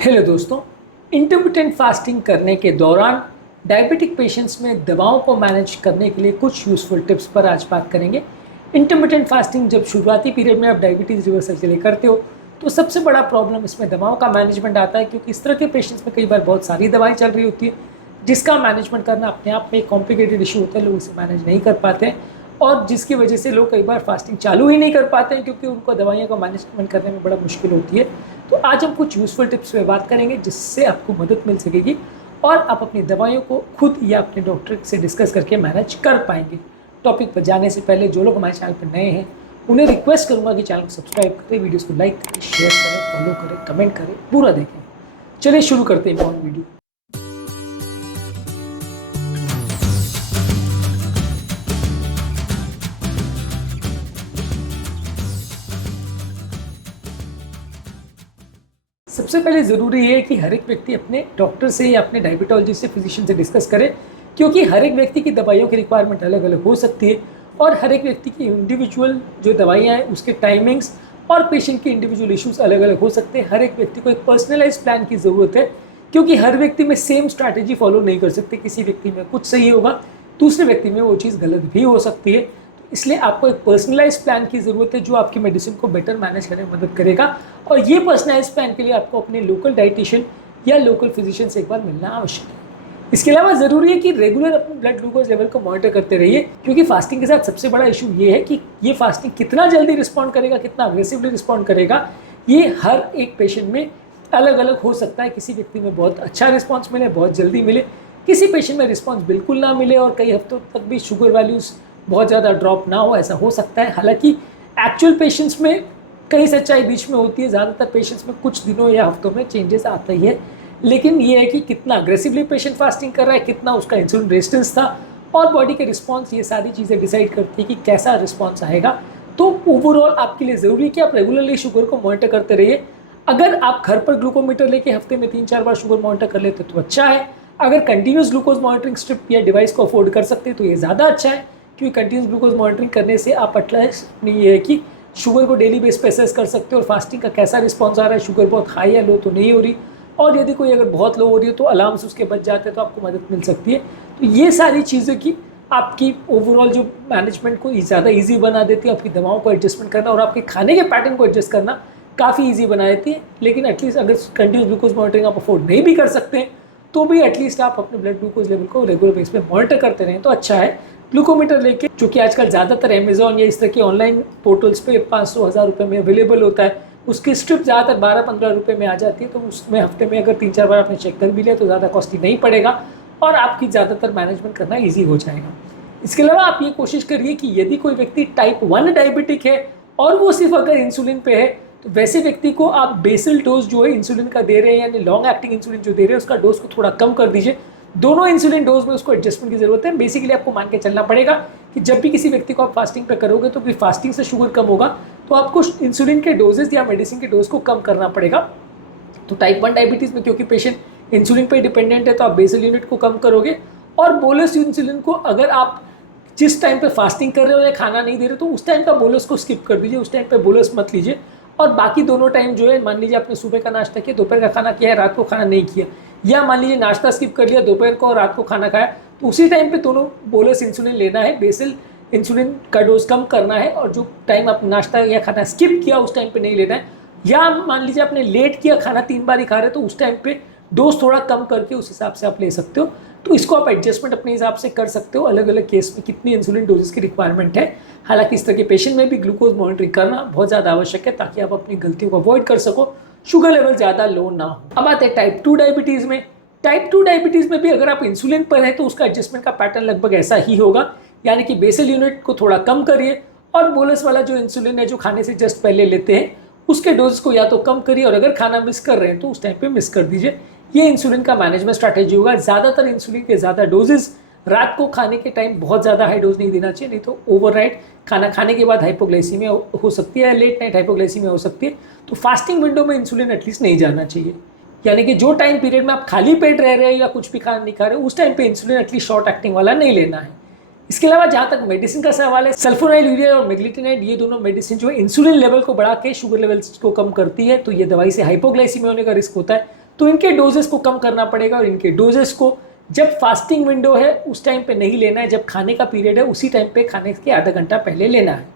Hello दोस्तों, intermittent fasting करने के दौरान डायबिटिक पेशेंट्स में दवाओं को मैनेज करने के लिए कुछ यूज़फुल टिप्स पर आज बात करेंगे। इंटरमिटेंट फास्टिंग जब शुरुआती पीरियड में आप डायबिटीज़ रिवर्सल के लिए करते हो तो सबसे बड़ा प्रॉब्लम इसमें दवाओं का मैनेजमेंट आता है, क्योंकि इस तरह के पेशेंट्स में कई बार बहुत सारी दवाएं चल रही होती है जिसका मैनेजमेंट करना अपने आप में एक कॉम्प्लिकेटेड इशू होता है। लोग इसे मैनेज नहीं कर पाते हैं और जिसकी वजह से लोग कई बार फास्टिंग चालू ही नहीं कर पाते हैं, क्योंकि उनको दवाइयों का मैनेजमेंट करने में बड़ा मुश्किल होती है। तो आज हम कुछ यूज़फुल टिप्स पे बात करेंगे जिससे आपको मदद मिल सकेगी और आप अपनी दवाइयों को खुद या अपने डॉक्टर से डिस्कस करके मैनेज कर पाएंगे। टॉपिक पर जाने से पहले जो लोग हमारे चैनल पर नए हैं उन्हें रिक्वेस्ट करूंगा कि चैनल को सब्सक्राइब करें, वीडियोस को लाइक करें, शेयर करें, फॉलो करें, कमेंट करें, पूरा देखें। चलिए शुरू करते हैं वीडियो। सबसे पहले ज़रूरी है कि हर एक व्यक्ति अपने डॉक्टर से या अपने डायबिटोलॉजिस्ट से, फिजिशियन से डिस्कस करे, क्योंकि हर एक व्यक्ति की दवाइयों की रिक्वायरमेंट अलग अलग हो सकती है और हर एक व्यक्ति की इंडिविजुअल जो दवाइयाँ हैं उसके टाइमिंग्स और पेशेंट के इंडिविजुअल इश्यूज अलग अलग हो सकते हैं। हर एक व्यक्ति को एक पर्सनलाइज प्लान की ज़रूरत है, क्योंकि हर व्यक्ति में सेम स्ट्रैटेजी फॉलो नहीं कर सकते। किसी व्यक्ति में कुछ सही होगा, दूसरे व्यक्ति में वो चीज़ गलत भी हो सकती है। इसलिए आपको एक पर्सनलाइज प्लान की ज़रूरत है जो आपकी मेडिसिन को बेटर मैनेज करने में मदद करेगा। और ये पर्सनलाइज प्लान के लिए आपको अपने लोकल डाइटिशियन या लोकल फिजिशियन से एक बार मिलना आवश्यक है। इसके अलावा ज़रूरी है कि रेगुलर अपने ब्लड ग्लूकोज लेवल को मॉनिटर करते रहिए, क्योंकि फास्टिंग के साथ सबसे बड़ा इशू ये है कि ये फास्टिंग कितना जल्दी रिस्पॉन्ड करेगा, कितना अग्रेसिवली रिस्पॉन्ड करेगा, ये हर एक पेशेंट में अलग अलग हो सकता है। किसी व्यक्ति में बहुत अच्छा रिस्पॉन्स मिले, बहुत जल्दी मिले, किसी पेशेंट में रिस्पॉन्स बिल्कुल ना मिले और कई हफ्तों तक भी शुगर वैल्यूज़ बहुत ज़्यादा ड्रॉप ना हो, ऐसा हो सकता है। हालांकि एक्चुअल पेशेंट्स में कई सच्चाई बीच में होती है, ज़्यादातर पेशेंट्स में कुछ दिनों या हफ्तों में चेंजेस आता ही है। लेकिन ये है कि कितना अग्रेसिवली पेशेंट फास्टिंग कर रहा है, कितना उसका इंसुलिन रेजिस्टेंस था और बॉडी के रिस्पॉन्स, ये सारी चीज़ें डिसाइड करती है कि कैसा रिस्पॉन्स आएगा। तो ओवरऑल आपके लिए ज़रूरी है कि आप रेगुलरली शुगर को मॉनिटर करते रहिए। अगर आप घर पर ग्लूकोमीटर लेके हफ्ते में 3-4 बार शुगर मॉनिटर कर लेते तो अच्छा है। अगर कंटिन्यूस ग्लूकोज मॉनिटरिंग स्ट्रिप या डिवाइस को अफोर्ड कर सकते हैं तो ये ज़्यादा अच्छा है, क्योंकि कंटिन्यूस ग्लूकोज मॉनिटरिंग करने से आप एटलीस्ट ये है कि शुगर को डेली बेस पे असेस कर सकते हो और फास्टिंग का कैसा रिस्पॉन्स आ रहा है, शुगर बहुत हाई या लो तो नहीं हो रही, और यदि कोई अगर बहुत लो हो रही है तो अलार्म से उसके बच जाते हैं तो आपको मदद मिल सकती है। तो ये सारी चीज़ें कि आपकी ओवरऑल जो मैनेजमेंट को ज़्यादा ईजी बना देती है, आपकी दवाओं को एडजस्टमेंट करना और आपके खाने के पैटर्न को एडजस्ट करना काफ़ी ईजी बना देती है। लेकिन एटलीस्ट अगर कंटिन्यूस ग्लूकोज मॉनिटरिंग आप अफोर्ड नहीं भी कर सकते हैं तो भी एटलीस्ट आप अपने ब्लड ग्लूकोज लेवल को रेगुलर बेस पे मॉनिटर करते रहें तो अच्छा है। ग्लूकोमीटर लेके, जो कि आजकल ज़्यादातर अमेजॉन या इस तरह के ऑनलाइन पोर्टल्स पे 500-1000 रुपये में अवेलेबल होता है, उसकी स्ट्रिप ज़्यादातर 12-15 रुपये में आ जाती है। तो उसमें हफ्ते में अगर 3-4 बार आपने चेक कर भी लिया तो ज़्यादा कॉस्टली नहीं पड़ेगा और आपकी ज़्यादातर मैनेजमेंट करना ईजी हो जाएगा। इसके अलावा आप ये कोशिश करिए कि यदि कोई व्यक्ति टाइप 1 डायबिटिक है और वो सिर्फ अगर इंसुलिन पे है तो वैसे व्यक्ति को आप बेसल डोज जो है इंसुलिन का दे रहे हैं, यानी लॉन्ग एक्टिंग इंसुलिन जो दे रहे हैं उसका डोज को थोड़ा कम कर दीजिए। दोनों इंसुलिन डोज में उसको एडजस्टमेंट की जरूरत है। बेसिकली आपको मान के चलना पड़ेगा कि जब भी किसी व्यक्ति को आप फास्टिंग पे करोगे तो भी फास्टिंग से शुगर कम होगा तो आपको इंसुलिन के डोजेस या मेडिसिन के डोज को कम करना पड़ेगा। तो टाइप 1 डायबिटीज़ में क्योंकि पेशेंट इंसुलिन पर डिपेंडेंट है तो आप बेसल यूनिट को कम करोगे और बोलस इंसुलिन को अगर आप जिस टाइम पे फास्टिंग कर रहे हो या खाना नहीं दे रहे तो उस टाइम का बोलस को स्किप कर दीजिए, उस टाइम पे बोलस मत लीजिए। और बाकी दोनों टाइम जो है, मान लीजिए आपने सुबह का नाश्ता किया, दोपहर का खाना किया है, रात को खाना नहीं किया, या मान लीजिए नाश्ता स्किप कर लिया, दोपहर को और रात को खाना खाया, तो उसी टाइम पे दोनों बोलस इंसुलिन लेना है, बेसल इंसुलिन का डोज कम करना है और जो टाइम आप नाश्ता या खाना स्किप किया उस टाइम पे नहीं लेना है। या मान लीजिए आपने लेट किया, खाना 3 बार ही खा रहे तो उस टाइम पे डोज थोड़ा कम करके उस हिसाब से आप ले सकते हो। तो इसको आप एडजस्टमेंट अपने हिसाब से कर सकते हो, अलग अलग केस में कितनी इंसुलिन डोजेस की रिक्वायरमेंट है। हालांकि इस तरह के पेशेंट में भी ग्लूकोज मॉनिटरिंग करना बहुत ज़्यादा आवश्यक है ताकि आप अपनी गलतियों को अवॉइड कर सको, शुगर लेवल ज़्यादा लो ना हो। अब आते हैं टाइप 2 डायबिटीज़ में। टाइप 2 डायबिटीज़ में भी अगर आप इंसुलिन पर है तो उसका एडजस्टमेंट का पैटर्न लगभग ऐसा ही होगा, यानी कि बेसल यूनिट को थोड़ा कम करिए और बोलस वाला जो इंसुलिन है जो खाने से जस्ट पहले लेते हैं उसके डोज को या तो कम करिए और अगर खाना मिस कर रहे हैं तो उस टाइम पे मिस कर दीजिए। ये इंसुलिन का मैनेजमेंट स्ट्रैटेजी होगा। ज़्यादातर इंसुलिन के ज़्यादा डोजेस रात को खाने के टाइम बहुत ज़्यादा हाई डोज नहीं देना चाहिए, नहीं तो ओवरनाइट खाना खाने के बाद हाइपोग्लाइसीमिया हो सकती है, लेट नाइट हाइपोग्लाइसीमिया हो सकती है। तो फास्टिंग विंडो में इंसुलिन एटलीस्ट नहीं जाना चाहिए, यानी कि जो टाइम पीरियड में आप खाली पेट रह रहे हैं या कुछ भी खाना नहीं खा रहे उस टाइम पे इंसुलिन एटलीस्ट शॉर्ट एक्टिंग वाला नहीं लेना है। इसके अलावा जहाँ तक मेडिसिन का सवाल है, सल्फोनाइलुरिया और मेग्लिटिनाइड ये दोनों मेडिसिन जो है इंसुलिन लेवल को बढ़ा के शुगर लेवल्स को कम करती है, तो ये दवाई से हाइपोग्लाइसीमिया होने का रिस्क होता है। तो इनके डोजेस को कम करना पड़ेगा और इनके डोजेस को जब फास्टिंग विंडो है उस टाइम पे नहीं लेना है, जब खाने का पीरियड है उसी टाइम पे खाने के आधा घंटा पहले लेना है।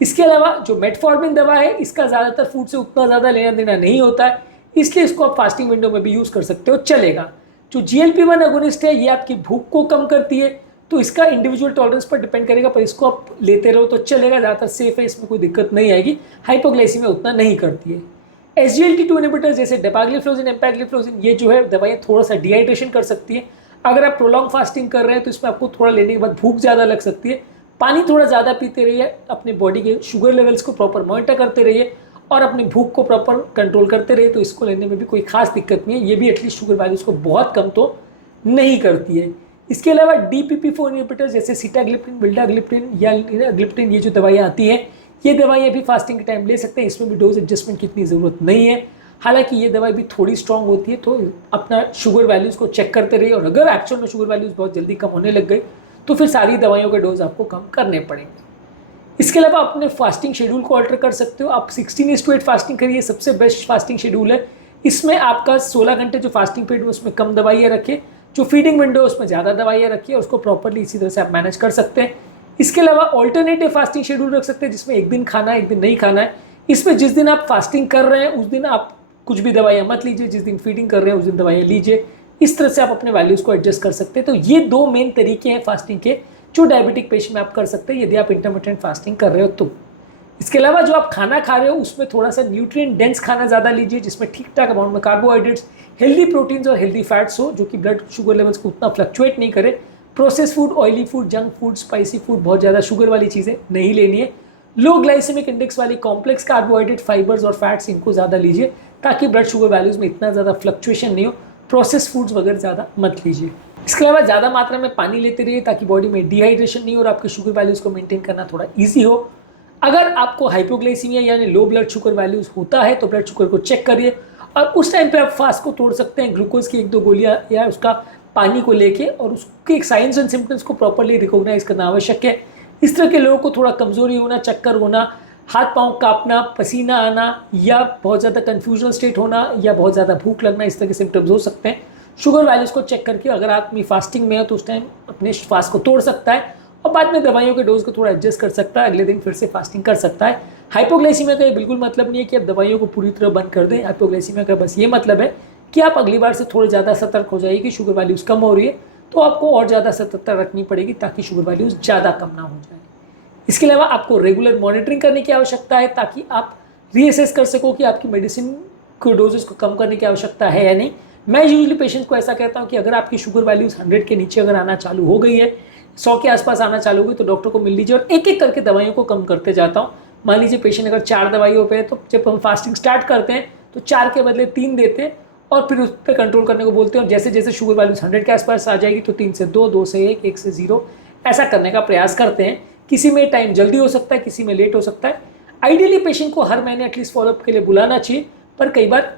इसके अलावा जो मेटफॉर्मिन दवा है इसका ज़्यादातर फूड से उतना ज़्यादा लेना देना नहीं होता है, इसलिए इसको आप फास्टिंग विंडो में भी यूज़ कर सकते हो, चलेगा। जो GLP-1 अगोनिस्ट है ये आपकी भूख को कम करती है, तो इसका इंडिविजुअल टॉलरेंस पर डिपेंड करेगा, पर इसको आप लेते रहो तो चलेगा, ज़्यादातर सेफ है, इसमें कोई दिक्कत नहीं आएगी, हाइपोग्लाइसीमिया उतना नहीं करती है। SGLT2 इनहिबिटर जैसे डेपाग्लिफ्लोजिन, एम्पैग्लिफ्लोजिन, ये जो है दवाइयाँ थोड़ा सा डिहाइड्रेशन कर सकती है। अगर आप प्रोलॉन्ग फास्टिंग कर रहे हैं तो इसमें आपको थोड़ा लेने के बाद भूख ज़्यादा लग सकती है। पानी थोड़ा ज़्यादा पीते रहिए, अपने बॉडी के शुगर लेवल्स को प्रॉपर मॉनिटर करते रहिए और अपनी भूख को प्रॉपर कंट्रोल करते रहिए, तो इसको लेने में भी कोई खास दिक्कत नहीं है। ये भी एटलीस्ट शुगर वैल्यूज़ को बहुत कम तो नहीं करती है। इसके अलावा DPP-4 इनहिबिटर जैसे सीटाग्लिप्टिन, विल्डाग्लिप्टिन या ग्लिप्टिन, ये जो दवाइयाँ आती हैं ये दवाइयाँ भी फास्टिंग के टाइम ले सकते हैं, इसमें भी डोज एडजस्टमेंट की इतनी ज़रूरत नहीं है। हालांकि ये दवाई भी थोड़ी स्ट्रॉन्ग होती है, तो अपना शुगर वैल्यूज़ को चेक करते रहिए और अगर एक्चुअल में शुगर वैल्यूज़ बहुत जल्दी कम होने लग गई तो फिर सारी दवाइयों के डोज आपको कम करने पड़ेंगे। इसके अलावा अपने फास्टिंग शेड्यूल को ऑल्टर कर सकते हो, आप 16:8 फास्टिंग करिए, सबसे बेस्ट फास्टिंग शेड्यूल है। इसमें आपका 16 घंटे जो फास्टिंग पीरियड है उसमें कम दवाइयाँ रखें, जो फीडिंग विंडो है उसमें ज़्यादा दवाइयाँ रखिए, उसको प्रॉपरली इसी तरह से आप मैनेज कर सकते हैं। इसके अलावा ऑल्टरनेटिव फास्टिंग शेड्यूल रख सकते हैं जिसमें एक दिन खाना है एक दिन नहीं खाना है। इसमें जिस दिन आप फास्टिंग कर रहे हैं उस दिन आप कुछ भी दवाइयाँ मत लीजिए, जिस दिन फीडिंग कर रहे हैं उस दिन दवाइयाँ लीजिए। इस तरह से आप अपने वैल्यूज़ को एडजस्ट कर सकते हैं। तो ये 2 मेन तरीके हैं फास्टिंग के जो डायबिटिक पेशेंट में आप कर सकते हैं यदि आप इंटरमिटेंट फास्टिंग कर रहे हो तो। इसके अलावा जो आप खाना खा रहे हो उसमें थोड़ा सा न्यूट्रिएंट डेंस खाना ज़्यादा लीजिए, जिसमें ठीक ठाक अमाउंट में कार्बोहाइड्रेट्स, हेल्दी प्रोटीन्स और हेल्दी फैट्स हो, जो कि ब्लड शुगर लेवल्स को उतना फ्लक्चुएट नहीं करे। Process food, oily food, junk food, spicy food, बहुत ज़्यादा शुगर वाली चीज़ें नहीं लेनी है। लो ग्लाइसेमिक इंडेक्स वाली कॉम्प्लेक्स कार्बोहाइड्रेट, फाइबर्स और फैट्स इनको ज़्यादा लीजिए ताकि ब्लड शुगर वैल्यूज़ में इतना ज़्यादा फ्लक्चुएशन नहीं हो। प्रोसेस फूड्स वगैरह ज़्यादा मत लीजिए। इसके अलावा ज़्यादा मात्रा में पानी लेते रहिए ताकि बॉडी में डिहाइड्रेशन नहीं हो और आपके शुगर वैल्यूज़ को मेंटेन करना थोड़ा ईजी हो। अगर आपको हाइपोग्लाइसीमिया यानी लो ब्लड शुगर वैल्यूज़ होता है तो ब्लड शुगर को चेक करिए और उस टाइम पे आप फास्ट को तोड़ सकते हैं ग्लूकोज की 1-2 गोलियां या उसका पानी को लेके, और उसके साइंस एंड सिम्टम्स को प्रॉपरली रिकॉग्नाइज करना आवश्यक है। इस तरह के लोगों को थोड़ा कमजोरी होना, चक्कर होना, हाथ पांव कांपना, पसीना आना या बहुत ज़्यादा कन्फ्यूजनल स्टेट होना या बहुत ज़्यादा भूख लगना, इस तरह के सिम्टम्स हो सकते हैं। शुगर वैल्यूज़ को चेक करके अगर आदमी फास्टिंग में है तो उस टाइम अपने फास्ट को तोड़ सकता है और बाद में दवाइयों के डोज को थोड़ा एडजस्ट कर सकता है, अगले दिन फिर से फास्टिंग कर सकता है। हाइपोग्लाइसीमिया का ये बिल्कुल मतलब नहीं है कि आप दवाइयों को पूरी तरह बंद कर दें। हाइपोग्लाइसीमिया का बस ये मतलब है कि आप अगली बार से थोड़े ज़्यादा सतर्क हो जाइए कि शुगर वैल्यूज़ कम हो रही है तो आपको और ज़्यादा सतर्कता रखनी पड़ेगी ताकि शुगर वैल्यूज़ ज़्यादा कम ना हो जाए। इसके अलावा आपको रेगुलर मॉनिटरिंग करने की आवश्यकता है ताकि आप रीअसेस कर सको कि आपकी मेडिसिन को डोजेस को कम करने की आवश्यकता है या नहीं। मैं यूजुअली पेशेंट को ऐसा कहता हूँ कि अगर आपकी शुगर वैल्यूज़ 100 के नीचे अगर आना चालू हो गई है, 100 के आसपास आना चालू हुई तो डॉक्टर को मिल लीजिए और एक एक करके दवाइयों को कम करते जाता हूँ। मान लीजिए पेशेंट अगर 4 दवाइयों पे है तो जब हम फास्टिंग स्टार्ट करते हैं तो 4 के बदले 3 देते हैं और फिर उस पर कंट्रोल करने को बोलते हैं। और जैसे जैसे शुगर वैल्यूज़ 100 के आसपास आ जाएगी तो 3 से 2, 2 से 1, 1 से 0 ऐसा करने का प्रयास करते हैं। किसी में टाइम जल्दी हो सकता है, किसी में लेट हो सकता है। आइडियली पेशेंट को हर महीने एटलीस्ट फॉलोअप के लिए बुलाना चाहिए, पर कई बार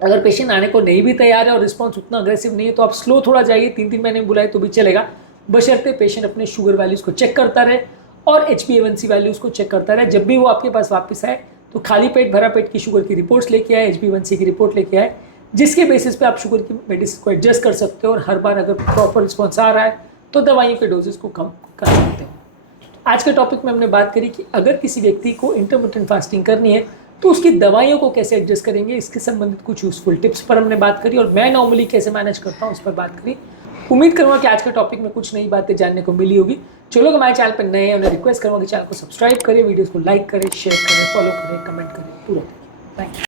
अगर पेशेंट आने को नहीं भी तैयार है और रिस्पॉन्स उतना अग्रेसिव नहीं है तो आप स्लो थोड़ा जाइए, 3-3 महीने में बुलाए तो भी चलेगा, बशर्ते पेशेंट अपने शुगर वैल्यूज़ को चेक करता रहे और HbA1c वैल्यूज़ को चेक करता रहे। जब भी वो आपके पास वापस आए तो खाली पेट भरा पेट की शुगर की रिपोर्ट्स लेके आए, HbA1c की रिपोर्ट लेके आए, जिसके बेसिस पे आप शुगर की मेडिसिन को एडजस्ट कर सकते हो और हर बार अगर प्रॉपर रिस्पॉन्स आ रहा है तो दवाइयों के डोजेस को कम कर सकते हो। आज के टॉपिक में हमने बात करी कि अगर किसी व्यक्ति को इंटरमिटेंट फास्टिंग करनी है तो उसकी दवाइयों को कैसे एडजस्ट करेंगे, इसके संबंधित कुछ यूजफुल टिप्स पर हमने बात करी और मैं नॉर्मली कैसे मैनेज करता हूँ उस पर बात करी। उम्मीद करूँगा कि आज के टॉपिक में कुछ नई बातें जानने को मिली होगी। जो लोग हमारे चैनल पर नए हैं उन्हें रिक्वेस्ट करूँगा कि चैनल को सब्सक्राइब करें, वीडियोज़ को लाइक करें, शेयर करें, फॉलो करें, कमेंट करें, पूरा थैंक यू।